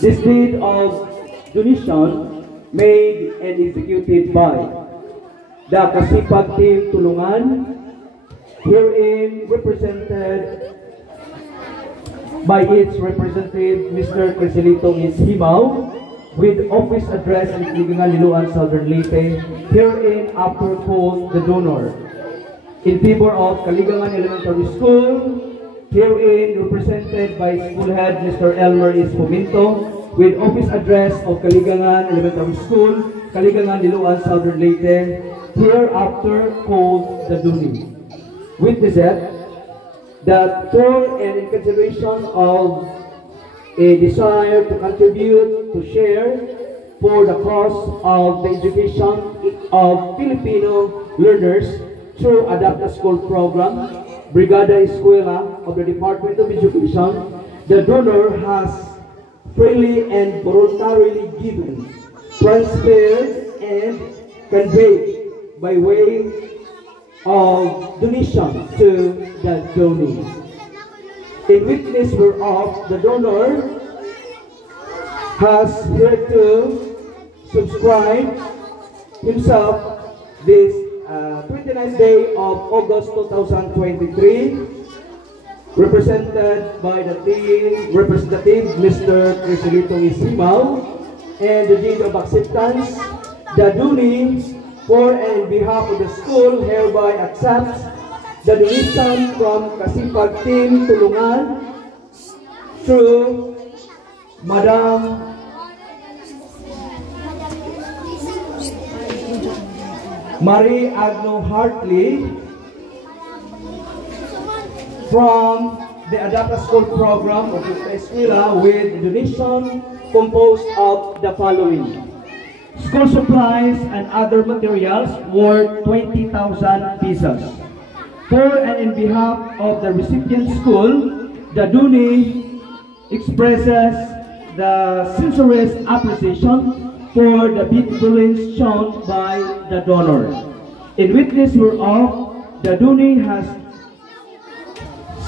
This deed of donation made and executed by the Kasipag Team Tulungan, herein represented by its representative, Mr. Criselito Himaw, with office address in Kaligangan, Liloan, Southern Leyte, herein after called the donor. In favor of Kaligangan Elementary School, herein represented by school head Mr. Elmer Espominto, with office address of Kaligangan Elementary School, Kaligangan, Liloan, Southern Leyte, hereafter called the Duni. Witness that for and in consideration of a desire to contribute, to share for the cause of the education of Filipino learners through Adapta School program, Brigada Escuela of the Department of Education, the donor has freely and voluntarily given, transferred, and conveyed by way of donation to the donee. In witness whereof, the donor has hereto subscribed himself this 29th day of August 2023, represented by the team representative, Mr. Criselito Himaw, and the deed of acceptance, the donee, for and behalf of the school, hereby accepts the donation from Kasipag Team Tulungan through Madam Marie Agno Hartley from the Adapta School program of the Escuela, with donation composed of the following: school supplies and other materials worth 20,000 pesos. For and in behalf of the recipient school, the donee expresses the sincerest appreciation for the benevolence shown by the donor. In witness whereof, the donee has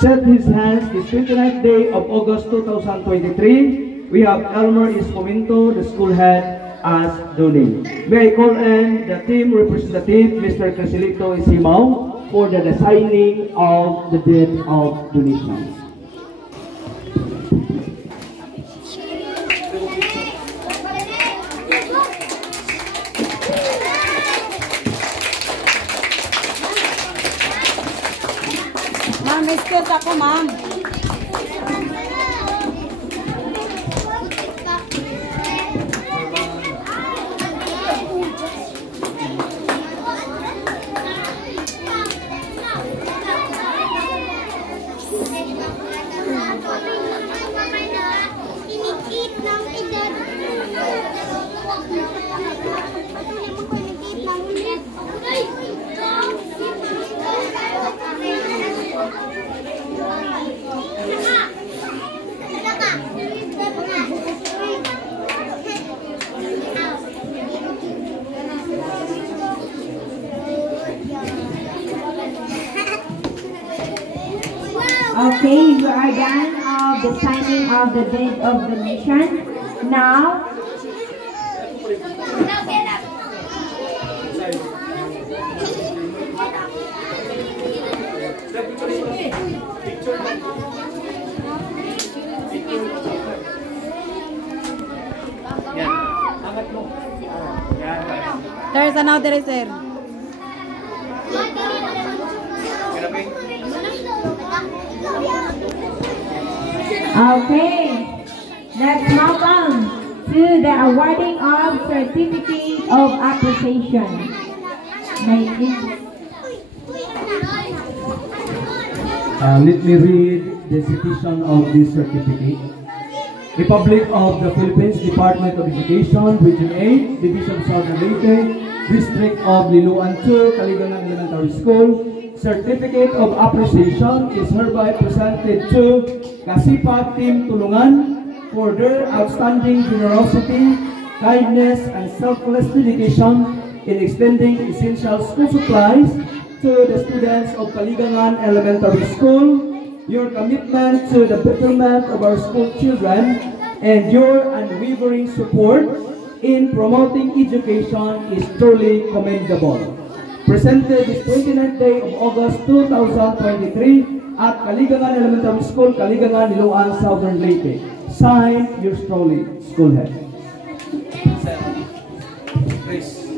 set his hands this 29th day of August 2023. We have Elmer Espominto, the school head, as donee. May I call in the team representative, Mr. Criselito Himaw, for the signing of the deed of donation. Ma'am, excuse ako, ma'am. Okay, you are done of the signing of the deed of donation. Now, There's another, sir. okay, let's move on to the awarding of certificate of appreciation. Let me read the citation of this certificate. Republic of the Philippines, Department of Education, Region 8, Division Southern Leyte, District of Liloan 2, Kaligangan Elementary School. Certificate of appreciation is hereby presented to Kasipag Team Tulungan for their outstanding generosity, kindness, and selfless dedication in extending essential school supplies to the students of Kaligangan Elementary School, your commitment to the betterment of our school children, and your unwavering support in promoting education is truly commendable. Presented this 29th day of August 2023 at Kaligangan Elementary School, Kaligangan, Niloan, Southern Leyte. Signed, yours truly, School Head. Please.